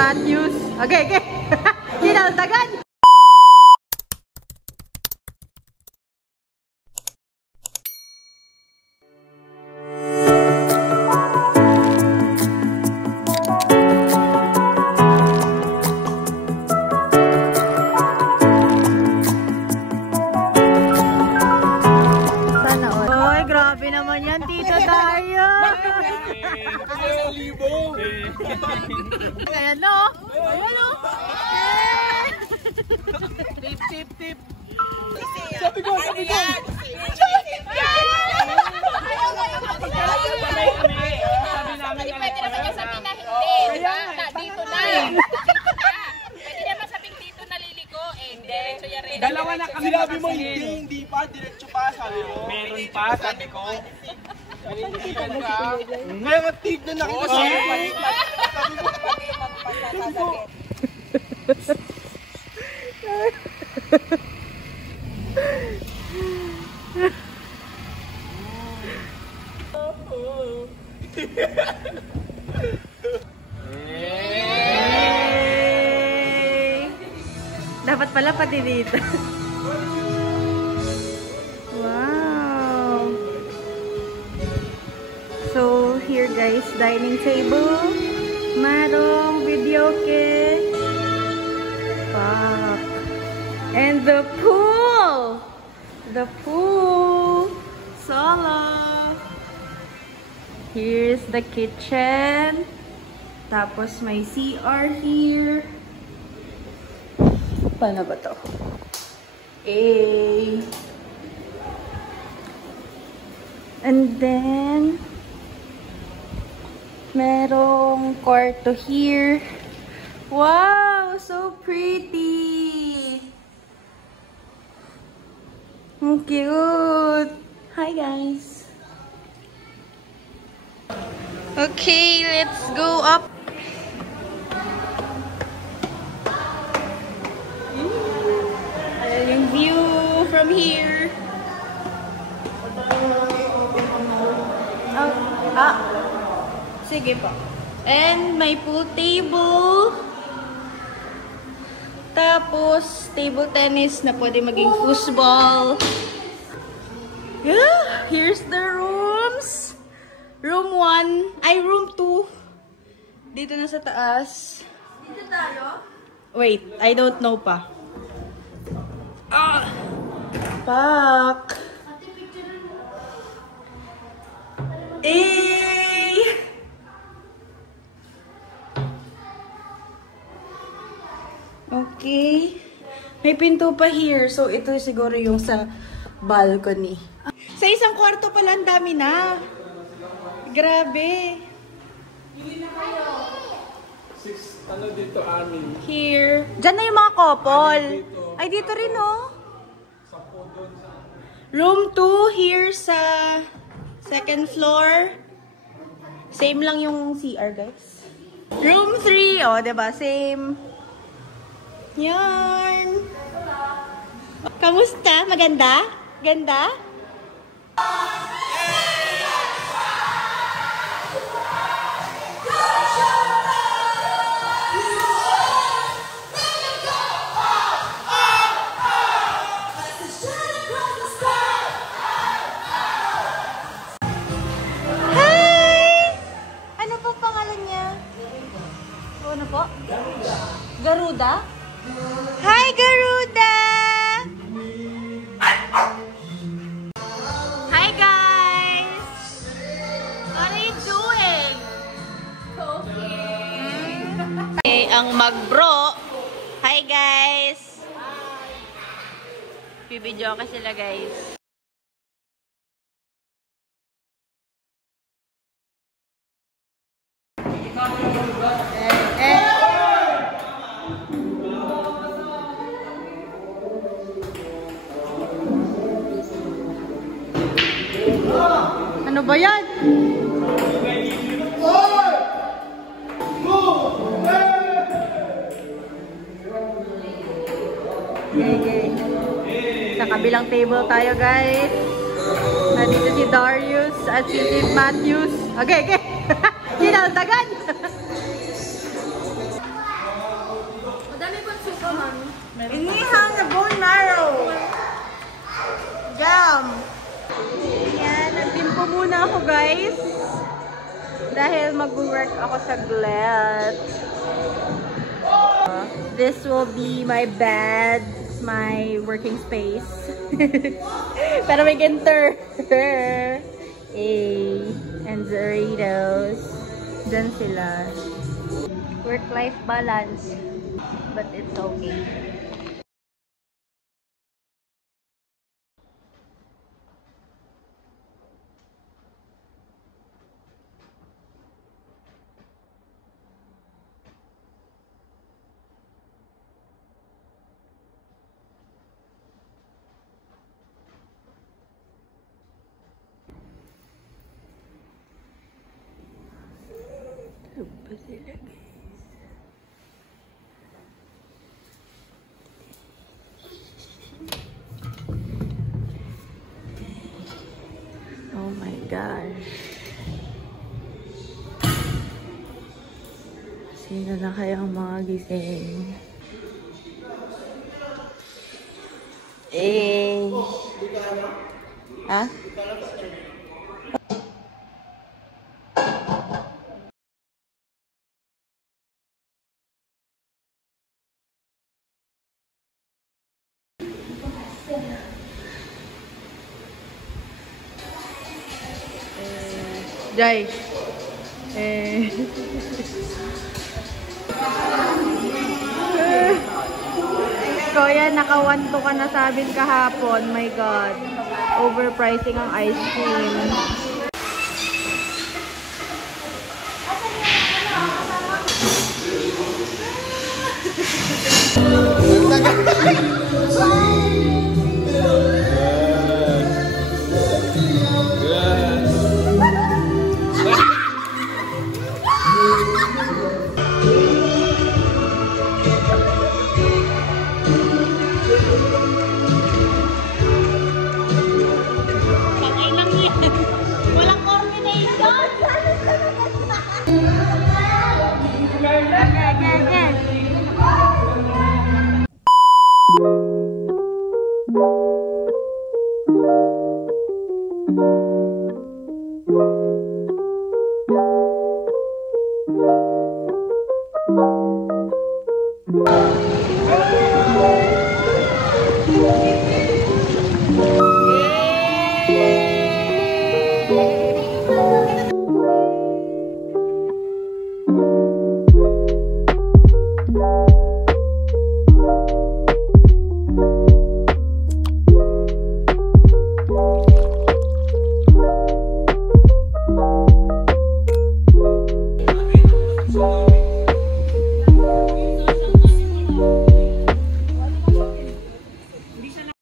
Matthews. Okay, okay. Kinaldagan. Ayan no? Ayan no? Tip, tip, tip. Sabi ko, sabi ko. Pwede naman yung sabihin na hindi. Dito na. Pwede naman sabihin dito naliliko. Eh, diretso yan rin. Dalawa na kami. Sinabi mo hindi pa, diretso pa. Sabi mo. Meron pa, sabi ko. Naninigilan ka. Ngayon ang tignan na kita. Sabi mo. Dapat pala pati dito. Wow. So here guys, dining table, marong videoke, fuck, and the pool. The pool. Solo. Here's the kitchen. Tapos may CR here. Paano ba to? And then merong kwarto here. Wow, so pretty. Ang cute. Hi guys. Okay, let's go up. Ayan yung view from here. Sige po. And may pool table. Tapos, table tennis na pwede maging foosball. Yeah, here's the rooms. Room 1. Ay, room 2. Dito na sa taas. Dito tayo? Wait, I don't know pa. Fuck. Okay. May pinto pa here. So, ito siguro yung sa balcony. Sa isang kwarto pala, ang dami na. Grabe. Ano dito, amin? Here. Diyan na yung mga couple. Ay, dito rin, oh. Room 2 here sa second floor. Same lang yung CR, guys. Room 3, oh, diba? Same. Yarn. Kamusta? Maganda? Ganda? Ano po? Garuda? Hi, Garuda! Hi, guys! What are you doing? Okay, ang magbro. Hi, guys! Bibidyo ka sila, guys. Ano ba yan? Okay. Sa kabilang table tayo, guys. Nandito si Darius at si Matthews. Okay, okay. Kinaldagan. Inihaw na bone marrow. Jam. Ayan, nagtimpo muna ako guys. Dahil mag-work ako saglit. This will be my bed, my working space. Pero may ginter. And Doritos. Diyan sila. Work-life balance. But it's okay. Oh my gosh. Sino na kayang mga gising? Ha? Jai. Kuya, naka 1-2 ka na sa amin kahapon. My God. Overpricing ang ice cream.